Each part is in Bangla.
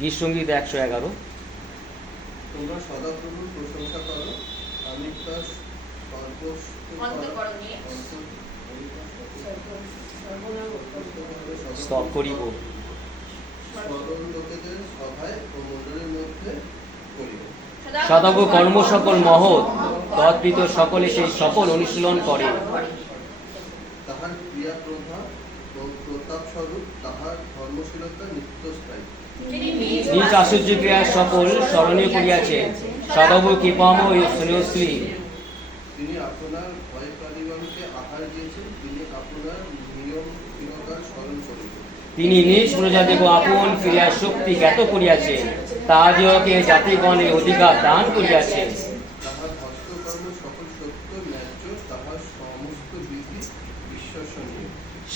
গীত সঙ্গীত 111। তোমরা সদাপ্রভুর প্রশংসা করো, আমি তার স্তব করিব সরল লোকেদের সভায় ও মণ্ডলীর মধ্যে করিব। সদাব কর্ম সকল মহৎ, তৎকৃত সকলে সেই সকল অনুশীলন করে। তাহার ক্রিয়া প্রভা ও প্রতাপ স্বরূপ তাহার ধর্মশীলতা নিত্যস্থায়ী। নিজ আশ্চর্য ক্রিয়া সকল স্মরণীয় করিয়াছেন, সদাব কৃপাম ও স্নেহশ্রী। তিনি আপনার ভয় প্রাণীগণকে আহার দিয়েছেন, তিনি আপনার নিয়ম স্থিরতার স্মরণ করিবেন। তিনি নিজ প্রজাদিগো আপন ক্রিয়া শক্তি জ্ঞাত করিয়াছেন, তাহাদিগকে জাতিগণের অধিকার দান করিয়াছেন। তাহার হস্তকর্ম সকল সত্য ন্যায্য, তাহার সমস্ত বিধি বিশ্বসনীয়।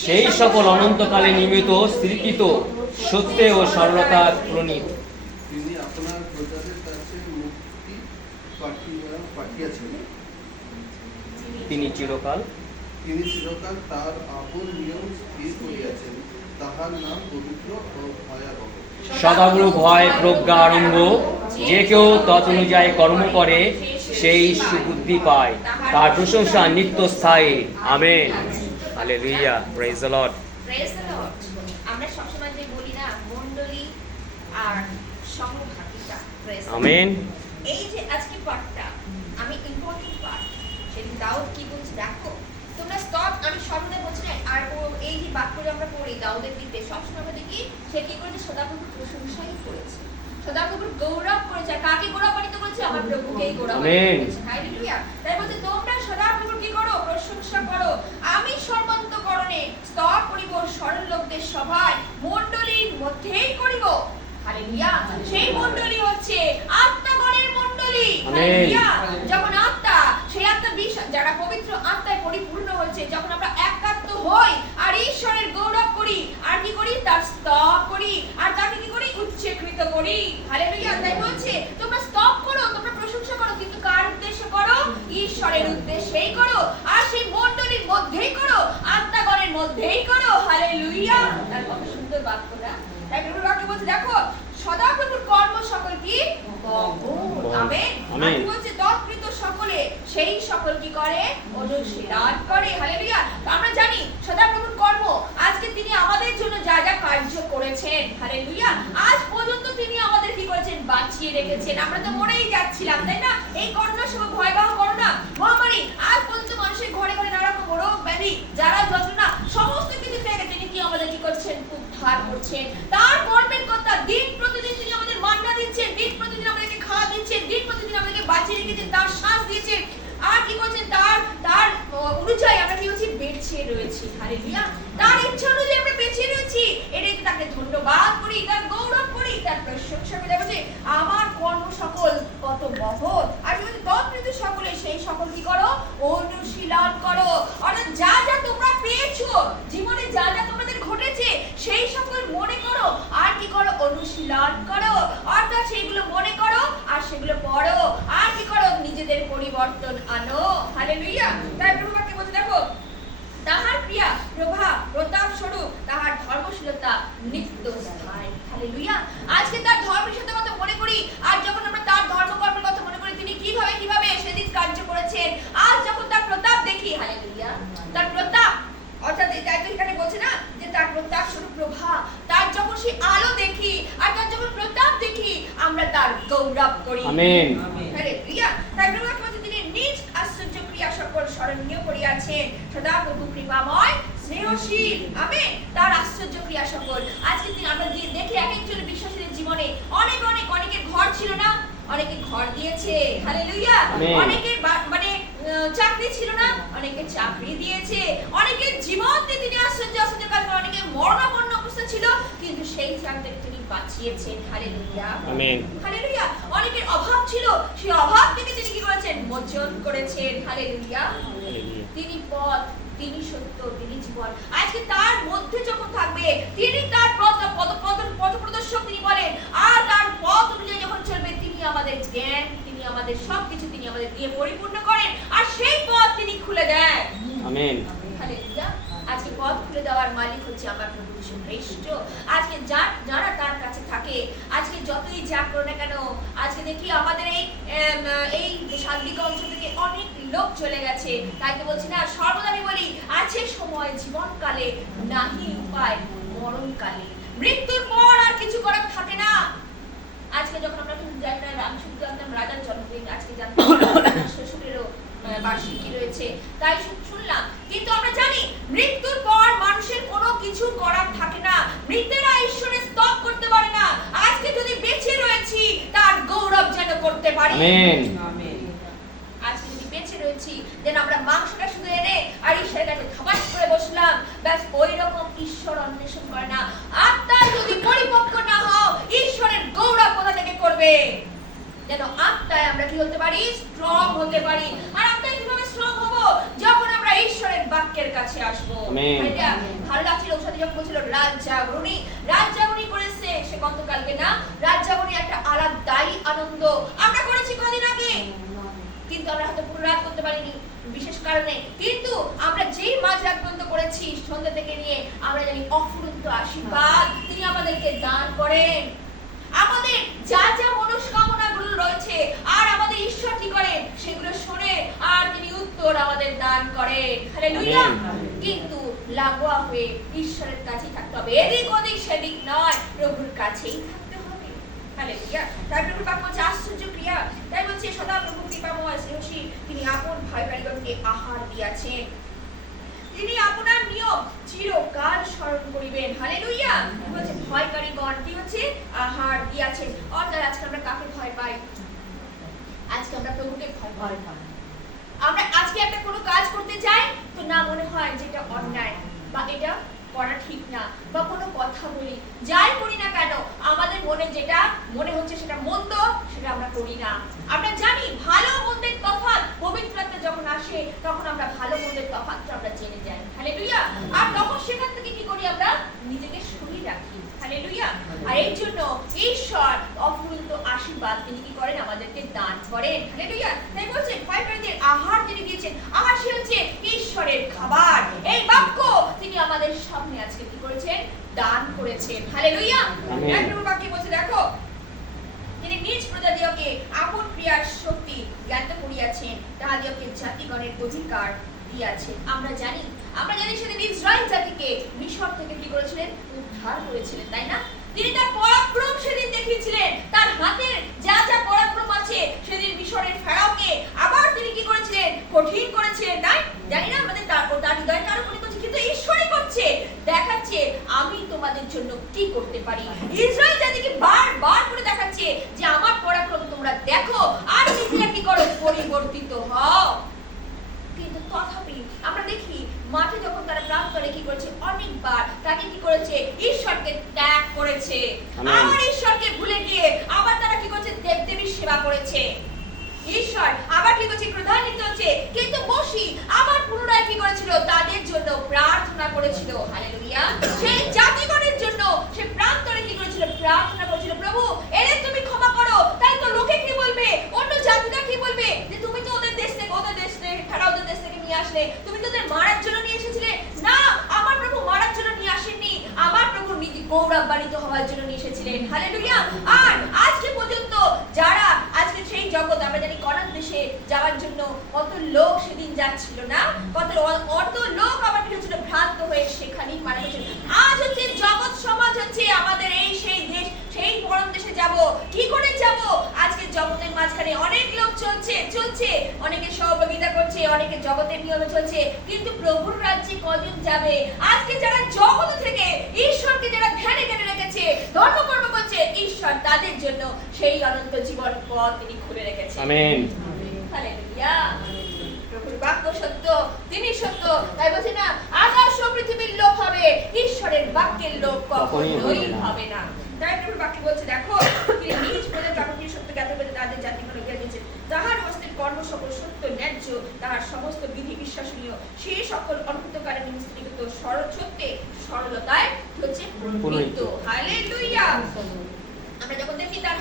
সেই সকল অনন্তকালে নির্মিত স্থিরকৃত সত্যে ও সরলতা প্রণীত। তিনি আপনার প্রজাদের কাছে মুক্তি পাঠিয়েছেন। তিনি চিরকাল তার আপন নিয়ম স্থির করিয়াছেন, তাহার নাম পবিত্র ও ভয়াবহ। সদাগ্র ভয় প্রজ্ঞা আরম্ভ, যে কেউ তৎ অনুযায়ী কর্ম করে সেই সুবুদ্ধি পায়, তার প্রশংসা নিত্য স্থায়ী। Amen. Hallelujah. Praise the lord. Praise the lord. আমরা সবসময় যে বলি না মণ্ডলী আর সমভাগিতা। Praise the lord. আমেন। এই যে আজকে পাঠটা আমি ইম্পর্টেন্ট পাঠ, সেদিন দাউদ কি বলছে দেখো তোমরা স্তব, আমি সর্বদা বলছি না, আর এই যে বাক্যটা আমরা পড়ি দাউদের দিকে সবসময় আমরা দেখি সে কি করেছে, সদাপ্রভুর প্রশংসাই করেছে, সদাপ্রভুর গৌরব করেছে। কাকে গৌরবান্বিত করেছে? আমার প্রভুকেই গৌরবান্বিত করেছে। হালেলুয়া। তাই বলছে তোমরা সদাপ্রভুর কি করো? প্রশংসা করো। আমি সর্বান্তঃকরণে স্তব করিব, সরল লোকদের সভায় মণ্ডলীর মধ্যেই করিব। হালেলুয়া। সেই মণ্ডলী হচ্ছে আত্মাগণের মণ্ডলী। হালেলুয়া। যখন আত্মা, সেই আত্মা যারা পবিত্র আত্মায় পরিপূর্ণ হয়েছে, যখন আমরা একাত্ম হই আর ঈশ্বরের গৌরব করি আর কি করি, তার স্তব করি আর তাকে কি করি, উচ্চীকৃত করি। হালেলুয়া। তাই বলছে তোমরা স্তব করো, তোমরা প্রশংসা করো, কিন্তু কার উদ্দেশ্যে করো? ঈশ্বরের উদ্দেশ্যেই করো, আর সেই মণ্ডলীর মধ্যেই করো, আত্মাগণের মধ্যেই করো। হালেলুয়া। তার কত সুন্দর বাক্যটা। তাই প্রভু বাক্য বলছে দেখো সদাপ্রভুর কর্ম সকল কি মহৎ। আমেন। আর কি বলছে তৎকৃত সকলে সেই সকল কি করে? অনুশীলন করে। হালেলুয়া। আমরা জানি সদাপ্রভুর কর্ম, আজকে তিনি আমাদের জন্য যা যা কার্য করেছেন, হালেলুয়া, আজ পর্যন্ত তিনি আমাদের কি করেছেন? বাঁচিয়ে রেখেছেন। আমরা তো মরেই যাচ্ছিলাম, তাই না? এই করোনা সময় ভয়াবহ করোনা মহামারী, আজ পর্যন্ত মানুষের ঘরে ঘরে নানা রকম রোগ ব্যাধি, যারা যন্ত্রণা সমস্ত কিছু থেকে তিনি কি আমাদের কি করছেন? উদ্ধার করছেন। তার কর্মের কথা, দিন প্রতিদিন তিনি আমাদের মান্না দিচ্ছেন, দিন প্রতিদিন আমাদেরকে খাওয়া দিচ্ছেন, দিন প্রতিদিন আমাদেরকে বাঁচিয়ে রেখেছেন, তার শ্বাস দিয়েছেন, আর কি করছেন? তার অনুযায়ী আমরা কি হচ্ছি? বেঁচে রয়েছি। হালেলুয়া। তার ইচ্ছা অনুযায়ী আমরা বেঁচে রয়েছি। এটাই তাকে ধন্যবাদ করি, তার গৌরব করি, তার প্রশংসা করি। বলছে আমার কর্ম সকল কত মহৎ, আর বলছে তৎকৃত সকলে সেই সকল কি করো? অনুশীলন করো। অর্থাৎ যা যা তোমরা পেয়েছো জীবনে, যা যা তোমাদের ঘটেছে, সেই সকল মনে করো আর কি করো? অনুশীলন করো। অর্থাৎ সেইগুলো মনে করো আর সেগুলো পড়ো আর কি করো? নিজেদের পরিবর্তন আনো। হালেলুয়া। তাই প্রভু বাক্যে বলছে দেখো তাহার ক্রিয়া প্রভা প্রতাপ স্বরূপ তাহার ধর্মশীলতা নিত্য স্থায়ী। হালেলুয়া। আজকে তার ধর্মশীলতার কথা মনে করি, আর যখন আমরা তার ধর্মকর্মের কথা মনে করি, তিনি কিভাবে সেদিন কার্য করেছেন, আজ যখন তার প্রতাপ দেখি, হালেলুয়া, তার প্রতাপ, অর্থাৎ তাই তো এখানে বলছে না যে তার প্রতাপ স্বরূপ প্রভা, তার যখন সেই আলো দেখি আর তার যখন প্রতাপ দেখি, আমরা তার গৌরব করি। আমেন। হালেলুয়া। তাই প্রভু বলছে তিনি নিজ আশ্চর্য ক্রিয়া সকল স্মরণীয় করিয়াছেন, সদাপ্রভু কৃপাময় স্নেহশীল। আমেন। তার আশ্চর্য ক্রিয়া সকল, আজকে তিনি আমরা দেখি এক একজন বিশ্বাসীদের জীবনে অনেকের ঘর ছিল না, অনেকে ঘর দিয়েছে। হালেলুয়া। অনেকের মানে চাকরি ছিল না, অনেকে চাকরি দিয়েছে। অনেকের জীবনে তিনি আশ্চর্য কাজ করেন, অনেকে মরণাপন্ন অবস্থা ছিল, কিন্তু সেই স্থান থেকে তিনি বাঁচিয়েছেন। হালেলুয়া। আমেন। হালেলুয়া। অনেকের অভাব ছিল, সেই অভাব থেকে তিনি কি করেছেন? মোচন করেছেন। হালেলুয়া। তিনি পথ, তিনি সত্য, তিনি জীবন। আজকে তার মধ্যে যখন থাকবে, তিনি তার পথ প্রদর্শক তিনি বলেন, আর তার পথ অনুযায়ী যখন চলবে, তিনি আমাদের জ্ঞান, তিনি আমাদের সবকিছু তিনি আমাদের দিয়ে পরিপূর্ণ করেন, আর সেই পথ তিনি খুলে দেন। আমেন। হালেলুয়া। আজকে পথ খুলে দেওয়ার মালিক হচ্ছে আমার প্রভু যীশু খ্রিস্ট। আজকে যারা তার কাছে থাকে, আজকে যতই যা করো না কেন, আজকে দেখি আমাদের এই সার্বিক অঞ্চল থেকে অনেক লোক চলে গেছে। তাই তো বলছি না, সর্বদা আমি বলি, আছে সময় জীবনকালে, নাহি উপায় মরণকালে। মৃত্যুর পর আর কিছু করার থাকে না। আজকে যখন আমরা জানি না, আমি শুধু জানতাম রাজার জন্মদিন, আজকে জানতাম শ্বশুরেরও বার্ষিকী রয়েছে, তাই শুনলাম। কিন্তু আমরা জানি মৃত্যুর পর মানুষের কোনো কিছু করার থাকে না। মৃতেরা ঈশ্বরের স্তব করতে পারে না। আজকে যদি বেঁচে রয়েছি, তার গৌরব যেন করতে পারি। আমেন। আজকে যদি বেঁচে রয়েছি, যেন আমরা মাংসটা শুধু এনে আর ঈশ্বরের কাছে খাবার করে বসলাম, ব্যাস ওই রকম ঈশ্বর অন্বেষণ করে না। আত্মা যদি পরিপক্ক না হও, ঈশ্বরের গৌরব কোথা থেকে করবে? যেন আত্মায় আমরা কি হতে পারি? স্ট্রং হতে পারি। আর আত্মায় কিভাবে স্ট্রং হব? যখন আমরা ঈশ্বরের বাক্যের কাছে আসবো। এটা ভালো লাগছিল, ওর সাথে যখন বলছিল রাত জাগরণী করেছে সে গতকালকে না, রাত জাগরণী একটা আলাদাই আনন্দ আমরা করেছি কদিন আগে, কিন্তু আমরা হয়তো পুরো রাত করতে পারিনি বিশেষ কারণে। কিন্তু আমরা যেই মাঝরাত পর্যন্ত করেছি, সন্ধ্যা থেকে নিয়ে, আমরা জানি অফুরন্ত আশীর্বাদ তিনি আমাদেরকে দান করেন। আমাদের যা যা মনস্কামনাগুলো রয়েছে, আর আমাদের ঈশ্বর কি করেন? সেগুলো শুনে আর তিনি উত্তর আমাদের দান করেন। হালেলুয়া। কিন্তু লাগোয়া হয়ে ঈশ্বরের কাছেই থাকতে হবে, এদিক ওদিক সেদিক নয়, প্রভুর কাছেই থাকতে হবে। হালেলুয়া। তাই প্রভুর বাক্য হচ্ছে আশ্চর্য ক্রিয়া। তাই বলছে সদা প্রভু কৃপাময় স্নেহশীল, তিনি আপন ভয়কারীগণকে আহার দিয়াছেন, তিনি আপনার নিয়ম চিরকাল স্মরণ করিবেন। হালেলুয়া। বলছে ভয়কারীগণ কি হচ্ছে? আহার দিয়াছেন। অর্থাৎ আজকে আমরা কাকে ভয় পাই? আজকে আমরা প্রভুকে ভয় পাই। আমরা আজকে একটা কোনো কাজ করতে যাই তো না মনে হয় যে এটা অন্যায় বা এটা করা ঠিক না, বা কোনো কথা বলি, যাই করি না কেন আমাদের মনে যেটা মনে হচ্ছে সেটা মন্দ, সেটা আমরা করি না। আমরা জানি ভালো মন্দের তফাৎ, পবিত্রতা যখন আসে তখন আমরা ভালো মন্দের তফাৎটা আমরা জেনে যাই। হালেলুয়া। আর তখন সেখান থেকে কি করি? আমরা নিজেকে সরিয়ে রাখি। হালেলুয়া। আর এই জন্য ঈশ্বর অফুরন্ত আশীর্বাদ তিনি কি করেন? আমাদেরকে দান করেন। হালেলুয়া। তাই বলছেন ভয়কারীদের আহার তিনি দিয়েছেন। আহার সে হচ্ছে ঈশ্বরের খাবার। এই বাক্য তিনি আমাদের সামনে আজকে কি করেছেন? দান করেছেন। হালেলুয়া। একদম বাক্য বলছে দেখো, তিনি নিজ প্রজাদিওকে আপন ক্রিয়ার শক্তি জ্ঞাত করিয়াছেন, তাহাদিওকে জাতিগণের অধিকার দিয়াছেন। আমরা জানি সেদিন ইসরায়েল জাতিকে মিশর থেকে কি করেছিলেন? উদ্ধার করেছিলেন, তাই না? তিনি তার পরাক্রম সেদিন দেখিয়েছিলেন, তার হাতের যা যা পরাক্রম আছে সেদিন মিশরের ফেরাওকে আবার তিনি কি করেছিলেন? কঠিন করেছিলেন, তাই জানি না আমাদের তার হৃদয় কারো মনে করছে, কিন্তু ঈশ্বরই করছে, দেখাচ্ছে আমি তোমাদের জন্য কি করতে পারি। ইসরায়েল জাতিকে বারবার করে দেখাচ্ছে যে আমার পরাক্রম তোমরা দেখো, আর তোমরা কি করো? পরিবর্তিত হও। কিন্তু তথাপি আমরা দেখি মাঠে যখন তারা প্রান্তরে কি করেছে? অনেকবার তাকে কি করেছে? ঈশ্বরকে ত্যাগ করেছে। আবার ঈশ্বরকে ভুলে গিয়ে আবার তারা কি করেছে? দেবদেবীর সেবা করেছে। ঈশ্বর আবার কি করেছে? ক্রোধান্বিত হচ্ছে। কিন্তু মোশি আবার পুনরায় কি করেছিল? তাদের জন্য প্রার্থনা করেছিল। হালেলুয়া। সেই জাতিগণের জন্য সে প্রান্তরে কি করেছিল? প্রার্থনা করেছিল, প্রভু এদের তুমি ক্ষমা করো। তাই তো লোকে কি বলবে? অন্য জাতিরা কি বলবে? যে তুমি তো ওদের দেশ থেকে ফেরাওদের দেশ থেকে নিয়ে আসলে, তুমি তো ওদের মারার জন্য নিয়ে এসেছিলে। না, আমার প্রভু মারার জন্য নিয়ে আসেননি, আমার প্রভু নিজে গৌরবান্বিত হওয়ার জন্য নিয়ে এসেছিলেন। হালেলুয়া। আর আজকে পর্যন্ত যারা আজকে সেই জগৎ, আমরা জানি কনান দেশে যাওয়ার জন্য কত লোক সেদিন যাচ্ছিল না, কত লোক আবার কি হচ্ছিল? ভ্রান্ত হয়ে সেখানেই মারা গেছিল। আজ হচ্ছে জগৎ সমাজ হচ্ছে আমাদের এই সেই দেশ, সেই পরম দেশে যাব। কি করে যাব? আজকে জগতের মাঝখানে অনেক লোক চলছে, অনেকে সহযোগিতা করছে, অনেকে জগতের নিয়মে চলছে, কিন্তু প্রভুর রাজ্যে কজন যাবে? আজকে যারা জগৎ থেকে ঈশ্বরকে যারা ধ্যানে রেখেছে, ধর্মকর্ম করছে, ঈশ্বর তাদের জন্য সেই অনন্ত জীবন পথ তিনি খুলে রেখেছেন। আমেন। হালেলুয়া। প্রভুর বাক্য সত্য, তিনি সত্য। তাই বলছে না, আকাশ ও পৃথিবীর লোক হবে, ঈশ্বরের বাক্যের লোক কখনোই হবে না। তাই প্রভুর বাক্য বলছে দেখো, তিনি নিজ প্রজার প্রাকৃতিক সত্য জ্ঞাত করে তাদের জাতিগণ দিয়েছেন। তাহার হস্তের কর্ম সকল সত্য ন্যায্য, তাহার সমস্ত বিধি বিশ্বাসনীয়, সে সকল অনন্তকালে নিস্ত্রীকৃত সত্যে সরলতায় হচ্ছে প্রবৃত্ত। হালেলুয়া। আমরা যখন দেখি তার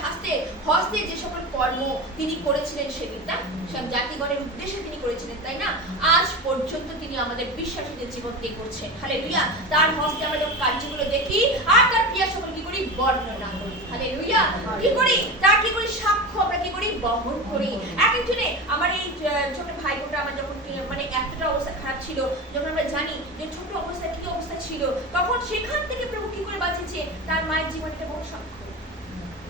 হস্তে যে সকল কর্ম তিনি করেছিলেন সেদিনটা সব জাতিগণের উদ্দেশ্যে তিনি করেছিলেন, তাই না? আজ পর্যন্ত তিনি আমাদের বিশ্বাসীদের জীবনকে করছেন। হালেলুয়া। তার হস্তে আমরা যখন কার্যগুলো দেখি আর তার ক্রিয়া সকল কি করি? বর্ণনা করি। হালেলুয়া। কি করি, তার কি করি সাক্ষ্য আমরা কি করি বহন করি। এক একজনে আমার এই ছোট ভাইবোনটা আমার যখন মানে এতটা অবস্থা খারাপ ছিল, যখন আমরা জানি যে ছোট অবস্থা কি অবস্থা ছিল, তখন সেখান থেকে প্রভু কি করে বাঁচিয়েছে, তার মায়ের জীবনে একটা বড় সাক্ষ্য,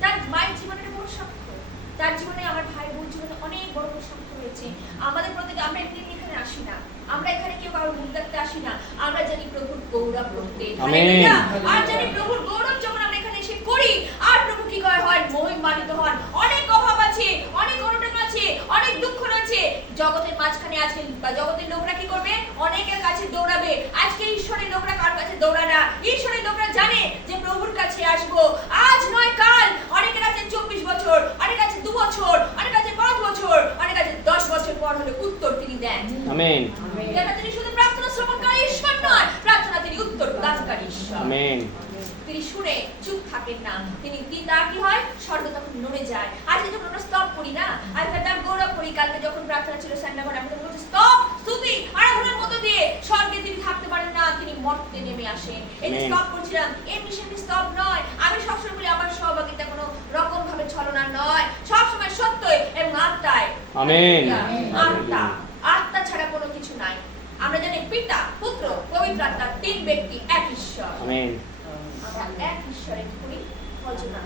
তার মায়ের জীবনে একটা বড় সাক্ষ্য, তার জীবনে আমার ভাই বোন জীবনে অনেক বড় বড় সাক্ষ্য হয়েছে। আমাদের প্রত্যেকে আমরা এমনি এখানে আসি না, আমরা এখানে কেউ কারোর মুখ দেখতে আসি না, আমরা জানি প্রভুর গৌরব করতে। হালেলুয়া। আর জানি প্রভুর গৌরব যখন আমরা এখানে এসে করি, আর প্রভু কি করে হয় মহিমান্বিত হন। অনেক অভাব আছে, অনেক অনটন আছে, অনেক দুঃখ আছে জগতের মাঝখানে আছেন, বা জগতের লোকরা কি করবে, অনেকের কাছে দৌড়াবে। আজকে ঈশ্বরের লোকরা কার কাছে দৌড়ায় না, ঈশ্বরের লোকরা জানে যে প্রভুর কাছে আসবো আজ নয় কাল। অনেকের আছে 24 বছর, অনেক আছে 2 বছর, অনেক আছে 5 বছর, অনেক আছে 10 বছর পর হলে উত্তর তিনি দেন। আমেন। কেন তিনি শুধু প্রার্থনা শ্রবণকারী ঈশ্বর নয়, প্রার্থনা তিনি উত্তর দানকারী ঈশ্বর। আমেন। তিনি শুনে চুপ থাকেন না, তিনি তার কি হয় স্বর্গ তখন নড়ে যায়। আজকে যখন আমরা স্তব করি না, আজকে তার গৌরব করি, কালকে যখন প্রার্থনা ছিল সান্ডাঘর আমরা বলছি স্তব স্তুতি আরাধনার মধ্য দিয়ে স্বর্গে তিনি থাকতে পারেন না, তিনি মর্তে নেমে আসেন। এই যে স্তব করছিলাম এমনি সেমনি স্তব নয়। আমি সবসময় বলি আমার সহভাগিতা কোনো রকম ভাবে ছলনা নয়, সবসময় সত্যই এবং আত্মায়। আমেন। আত্মা, আত্মা ছাড়া কোনো কিছু নাই। আমরা জানি পিতা পুত্র পবিত্র আত্মা 3 ব্যক্তি এক ঈশ্বর। আমেন। আমরা এক ঈশ্বরের করি ভজনা,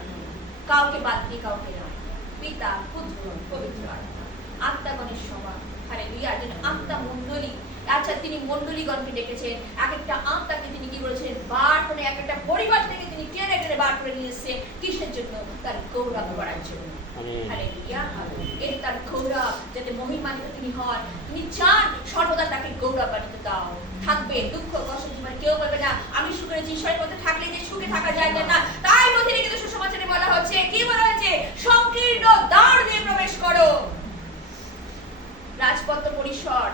কাউকে বাদ দিয়ে কাউকে নয়। পিতা পুত্র পবিত্র আত্মা, আত্মাগণের সভা। হালেলুয়া। যেন আত্মা মণ্ডলী, আচ্ছা তিনি মণ্ডলীগণকে ডেকেছেন, এক একটা আত্মাকে তিনি কি বলেছেন বার করে, এক একটা পরিবার থেকে তিনি টেনে টেনে বার করে নিয়ে এসেছেন। কিসের জন্য? তার গৌরব করার জন্য। হালেলুয়া। এর তার গৌরব যাতে মহিমান্বিত তিনি হন, তিনি চান সর্বদা তাকে গৌরবান্বিত দাও। থাকবে দুঃখ কষ্ট জীবনে কেউ বলবে না আমি সুখে রয়েছি, ঈশ্বরের পথে থাকলে যে সুখে থাকা যায় না। তাই নথিতে কিন্তু সুসমাচারে বলা হচ্ছে, কি বলা হচ্ছে, সংকীর্ণ দ্বার দিয়ে প্রবেশ করো। রাজপথ পরিসর,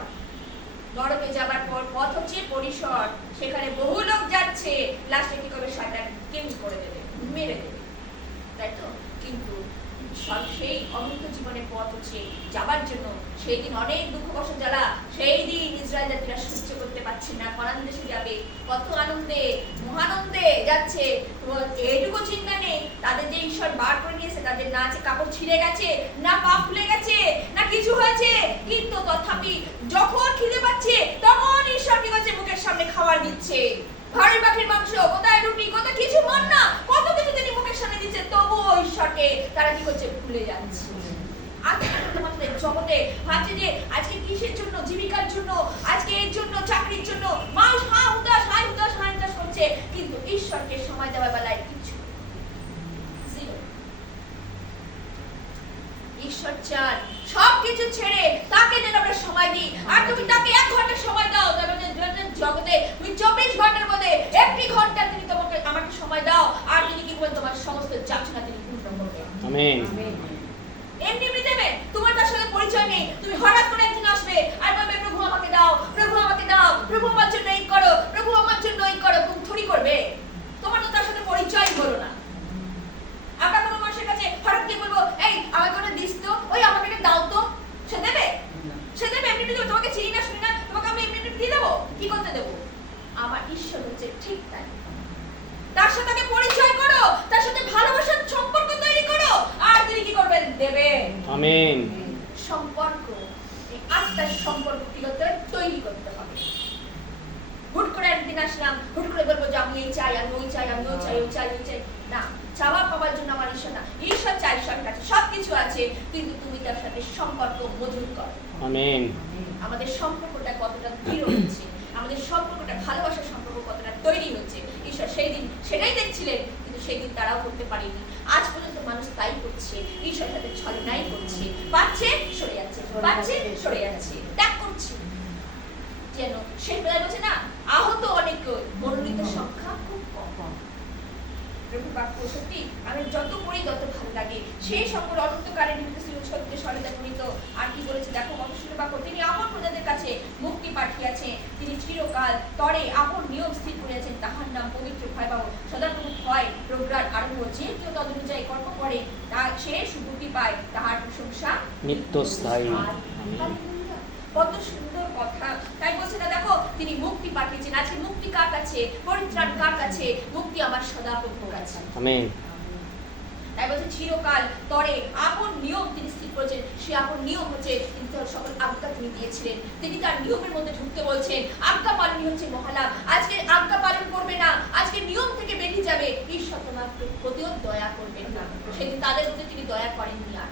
নরকে যাবার পর পথ হচ্ছে পরিসর, সেখানে বহু লোক যাচ্ছে, লাস্টে কি করবে, শয়তান কেউ করে দেবে, মেরে দেবে, তাই তো? কিন্তু সেই অনন্ত জীবনের পথ হচ্ছে যাবার জন্য, সেই দিন অনেক দুঃখ কষ্ট জ্বালা, সেই দিন ইসরায়েল জাতিরা সহ্য করতে পারছে না, কানান দেশে যাবে, কত আনন্দে মহানন্দে যাচ্ছে। এইটুকু চিন্তা নেই তাদের যে ঈশ্বর বার করে নিয়েছে, তাদের না আছে কাপড় ছিঁড়ে গেছে, না পা ফুলে গেছে, না কিছু হয়েছে, কিন্তু তথাপি যখন খিদে পাচ্ছে তখন ঈশ্বর কি করছে, মুখের সামনে খাবার দিচ্ছে। ভারী পাখির মাংস, কোথায় রুটি, কোথায় কিছু মন না, কত কিছু তিনি মুখের সামনে দিচ্ছে, তবুও ঈশ্বরকে তারা কি করছে, ভুলে যাচ্ছে। জগতে ভাবছে যে আজকে কিসের জন্য, জীবিকার জন্য, আজকে এর জন্য, চাকরির জন্য মানুষ হাঁ হুতাশ করছে, কিন্তু ঈশ্বরকে সময় দেওয়ার বেলায় কিছু ঈশ্বর চান সবকিছু ছেড়ে তাকে যেন আমরা সময় দিই। আর তুমি তাকে 1 ঘন্টা সময় দাও, তাহলে জগতে তুমি 24 ঘন্টার মধ্যে 1 ঘন্টা তিনি তোমাকে আমাকে সময় দাও, আর তিনি কি করবেন, তোমার সমস্ত যাচনা তিনি পূর্ণ করবেন। আমেন। এমনি দেবে, তোমার তার সাথে পরিচয় নেই, তুমি হঠাৎ করে একদিন আসবে আর বলবে প্রভু আমাকে দাও, প্রভু আমাকে দাও, প্রভু আমার জন্য এই করো, প্রভু আমার জন্য এই করো, তুমি থরি করবে, তোমার তো তার সাথে পরিচয় হলো না। আমরা কোনো মানুষের কাছে হঠাৎ দিয়ে বলবো এই আমাকে ওটা দিস তো, ওই আমাকে এটা দাও তো, সে দেবে? সে দেবে? এমনি দেবে? তোমাকে চিনি না শুনি না, তোমাকে আমি এমনি দিয়ে দেবো? কি করতে দেবো? আমার ঈশ্বর হচ্ছে ঠিক তাই, তার সাথে আগে পরিচয় করো, তার সাথে ভালোবাসার সম্পর্ক তৈরি করো, আর তিনি কি করবেন, দেবে। আমেন। সম্পর্ক, এই আত্মার সম্পর্ক কি করতে হবে, তৈরি করতে হবে। হুট করে একদিন আসলাম, হুট করে বলবো যে আমি এই চাই, আমি ওই চাই, আমি ওই চাই, ওই চাই, ওই চাই, না। চাওয়া পাওয়ার জন্য আমার ঈশ্বর না, ঈশ্বর চাই, ঈশ্বরের কাছে সবকিছু আছে, কিন্তু তুমি তার সাথে সম্পর্ক মজবুত করো। আমেন। আমাদের সম্পর্কটা কতটা দৃঢ় হচ্ছে, আমাদের সম্পর্কটা ভালোবাসার সম্পর্ক কতটা তৈরি হচ্ছে, ঈশ্বর সেই দিন সেটাই দেখছিলেন, কিন্তু সেই দিন তারাও করতে পারেনি। আজ পর্যন্ত মানুষ তাই করছে, ঈশ্বরের সাথে ছলনাই করছে, পাচ্ছে সরে যাচ্ছে, পাচ্ছে সরে যাচ্ছে, ত্যাগ করছে। যেন সেই বেলায় বলছে না, আহত অনেক, মনোনীত সংখ্যা খুব কম। প্রভু বাক্য সত্যি আমি যত পড়ি তত ভালো লাগে। সেই সকল অনন্তকালের নিমিত্ত ছিল সত্য সরিতা প্রণীত। আর কি বলেছে দেখো, কত সুন্দর বাক্য, তিনি আপন প্রজাদের কাছে মুক্তি পাঠিয়েছেন, তিনি চিরকাল তরে আপন নিয়ম স্থির করিয়াছেন, তাহার নাম পবিত্র ভয়াবহ সদাপ্রভু ভয় প্রজ্ঞার আরম্ভ, যে কেউ তদ অনুযায়ী কর্ম করে তা সে সুবুদ্ধি পায়, তাহার প্রশংসা নিত্যস্থায়ী। কত সুন্দর কথা। তাই বলছে না, দেখো তিনি মুক্তি পাঠিয়েছেন। আজকে মুক্তি কার কাছে, পরিত্রাণ কার কাছে? মুক্তি আমার সদাপ্রভুর কাছে। আমেন। তাই বলছে চিরকাল তরে আপন নিয়ম তিনি স্থির করেছেন। সে আপন নিয়ম হচ্ছে তিনি তার সকল আজ্ঞা তিনি দিয়েছিলেন, তিনি তার নিয়মের মধ্যে ঢুকতে বলছেন। আজ্ঞা পালনই হচ্ছে মহালাভ। আজকে আজ্ঞা পালন করবে না, আজকে নিয়ম থেকে বেরিয়ে যাবে, ঈশ্বর তোমার প্রতিও দয়া করবেন না। সেদিন তাদের মধ্যে তিনি দয়া করেননি, আর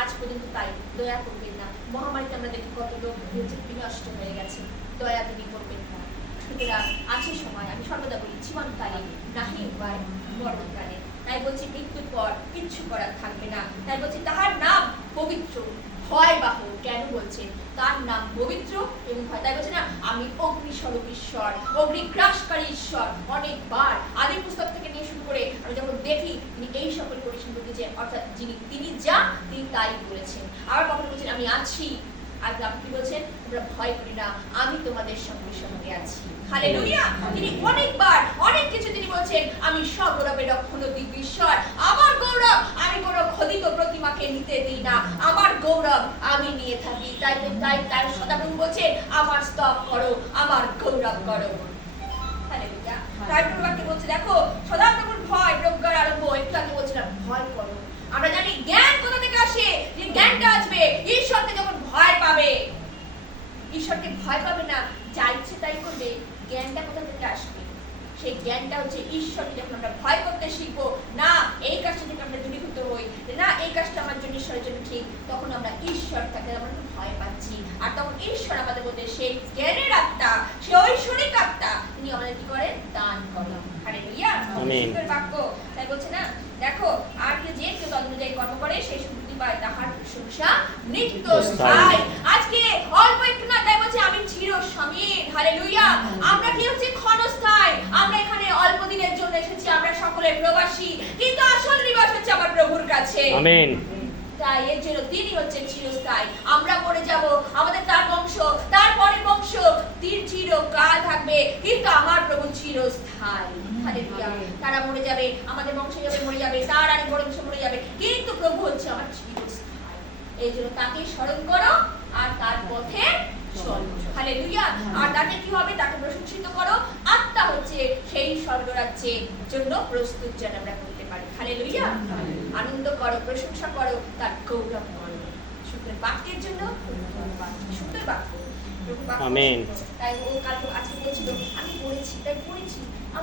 আজ পর্যন্ত তাই দয়া করবেন না। মহামারীতে আমরা দেখি কত লোক বিনষ্ট হয়ে গেছে, দয়া তিনি করবেন না। সুতরাং আছে সময়, আমি সর্বদা বলি জীবনকালে নাহি উপায় মরণকালে। তাই বলছি মৃত্যুর পর কিচ্ছু করার থাকবে না। তাই বলছি তাহার নাম পবিত্র ভয়বাহ। কেন বলছেন তার নাম পবিত্র এবং ভয়? তাই বলছে না আমি অগ্নিস্বরূপ ঈশ্বর, অগ্নিগ্রাসকারী ঈশ্বর। অনেকবার আদি পুস্তক থেকে নিয়ে শুরু করে আমি যখন দেখি তিনি এই সকল করেছেন বলতেছেন, অর্থাৎ তিনি যা তিনি তাই বলেছেন। আবার কখনো বলছেন আমি আছি, আর আপনি কি বলছেন তোমরা ভয় করি না, আমি তোমাদের সঙ্গে সঙ্গে আছি। হালেলুয়া। তিনি অনেকবার অনেক কিছু তিনি বলছেন, আমি সগৌরবের রক্ষণ দিব্য ঈশ্বর, আমার গৌরব আমি কোনো খোদিত প্রতিমাকে নিতে দিই না, আমার গৌরব আমি নিয়ে থাকি। তাই তাই তাই সদাপ্রভু বলছেন আমার স্তব করো, আমার গৌরব করো। হালেলুয়া। তারপর বাক্যে বলছে দেখো সদাপ্রভুর ভয় প্রজ্ঞার আরম্ভ। একটু আগে বলছিলাম ভয় করো। আমরা জানি জ্ঞান কোথা থেকে আসে, যে জ্ঞানটা আসবে ঈশ্বরকে যখন ভয় পাবে। ঈশ্বরকে ভয় পাবে না, যা ইচ্ছে তাই করবে, জ্ঞানটা কোথা থেকে আসবে? সেই জ্ঞানটা হচ্ছে ঈশ্বরকে যখন আমরা ভয় করতে শিখবো, না এই কাজটা থেকে আমরা দূরীভূত হই, না এই কাজটা আমার জন্য ঈশ্বরের জন্য ঠিক, তখন আমরা ঈশ্বরটাকে আমরা ভয় পাচ্ছি। আর তখন ঈশ্বর আমাদের মধ্যে সেই জ্ঞানের আত্মা, সেই ঐশ্বরিক আত্মা তিনি আমাদের কি করেন? দান করেন। হালেলুয়া। সুন্দর বাক্য। তাই বলছে না দেখো আর যে কেউ তদ অনুযায়ী কর্ম করে সেই সুবুদ্ধি পায়, তাহার প্রশংসা নিত্যস্থায়ী। আজকে অল্প একটু না, তাই বলছে আমি চিরসমীর। হালেলুয়া। আমরা কি হচ্ছে ক্ষণস্থায়ী, আমরা এখানে অল্প দিনের জন্য এসেছি, আমরা সকলে প্রবাসী, কিন্তু আসল নিবাস হচ্ছে আমার প্রভুর কাছে। আমেন। তাই এর জন্য তিনি হচ্ছেন চিরস্থায়ী। আমরা মরে যাব, আমাদের তার বংশ, তার পরের বংশ চিরকাল থাকবে, কিন্তু আমার প্রভু চিরস্থায়ী। হালেলুয়া। তারা মরে যাবে, আমাদের বংশ যাবে মরে যাবে, তার আরেক বংশ মরে যাবে, কিন্তু প্রভু হচ্ছে আমার চিরস্থায়ী। এই জন্য তাকে স্মরণ করো আর তার পথে চলো। হালেলুয়া। আর তাকে কি হবে? তাকে প্রশংসিত করো। আত্মা হচ্ছে সেই স্বর্গরাজ্যের জন্য প্রস্তুত যেন আমরা করতে পারি। হালেলুয়া। আনন্দ করো, প্রশংসা করো, তার গৌরব করো। সুন্দর বাক্যের জন্য ধন্যবাদ। সুন্দর বাক্য। আমেন। তাই ও কালকে আজকে বলছিল আমি পড়েছি, তাই পড়েছি।